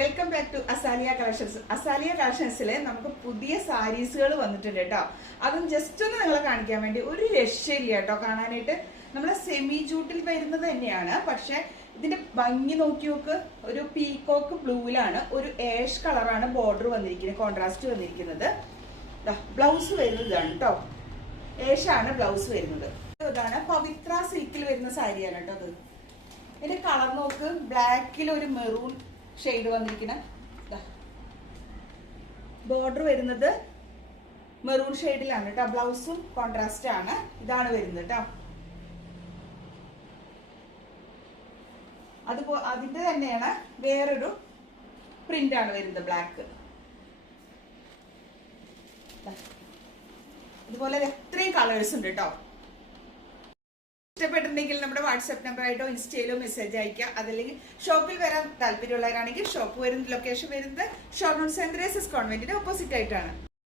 Welcome back to Azalea collections. Azalea കളക്ഷൻസിൽ നമുക്ക് പുതിയ സാരീസുകൾ വന്നിട്ടുണ്ട് കേട്ടോ. അതും ജസ്റ്റ് ഒന്ന് നിങ്ങളെ കാണിക്കാൻ വേണ്ടി. ഒരു രക്ഷയില്ല കേട്ടോ കാണാനായിട്ട്. നമ്മളെ സെമി ജൂട്ടിൽ വരുന്നത് തന്നെയാണ്, പക്ഷെ ഇതിന്റെ ഭംഗി നോക്കി നോക്ക്. ഒരു പീകോക്ക് ബ്ലൂവിലാണ്, ഒരു ഏഷ് കളറാണ് ബോർഡർ വന്നിരിക്കുന്നത്, കോൺട്രാസ്റ്റ് വന്നിരിക്കുന്നത്. ബ്ലൗസ് വരുന്നത് ഇതാണ് കേട്ടോ, ഏഷാണ് ബ്ലൗസ് വരുന്നത്. ഇതാണ് പവിത്ര സിൽക്കിൽ വരുന്ന സാരിയാണ് കേട്ടോ. അത് ഇതിന്റെ കളർ നോക്ക്, ബ്ലാക്കിൽ ഒരു മെറൂൺ ഷെയ്ഡ് വന്നിരിക്കുന്ന ബോർഡർ വരുന്നത് മെറൂൺ ഷെയ്ഡിലാണ് കേട്ടോ. ബ്ലൗസും കോൺട്രാസ്റ്റ് ആണ്. ഇതാണ് വരുന്നത് കേട്ടോ. അതിന്റെ തന്നെയാണ് വേറൊരു പ്രിന്റ് ആണ് വരുന്നത്, ബ്ലാക്ക്. ഇതുപോലെ എത്രയും കളേഴ്സ് ഉണ്ട് കേട്ടോ. ഇഷ്ടപ്പെട്ടിട്ടുണ്ടെങ്കിൽ നമ്മുടെ വാട്സാപ്പ് നമ്പറായിട്ടോ ഇൻസ്റ്റയിലോ മെസ്സേജ് അയക്കുക. അതല്ലെങ്കിൽ ഷോപ്പിൽ വരാൻ താല്പര്യമുള്ളവരാണെങ്കിൽ ഷോപ്പ് വരുന്ന ലൊക്കേഷൻ വരുന്നത് ഷൊർണൂർ സെന്റ് തെരേസസ് കോൺവെന്റിന്റെ ഓപ്പോസിറ്റ് ആയിട്ടാണ്.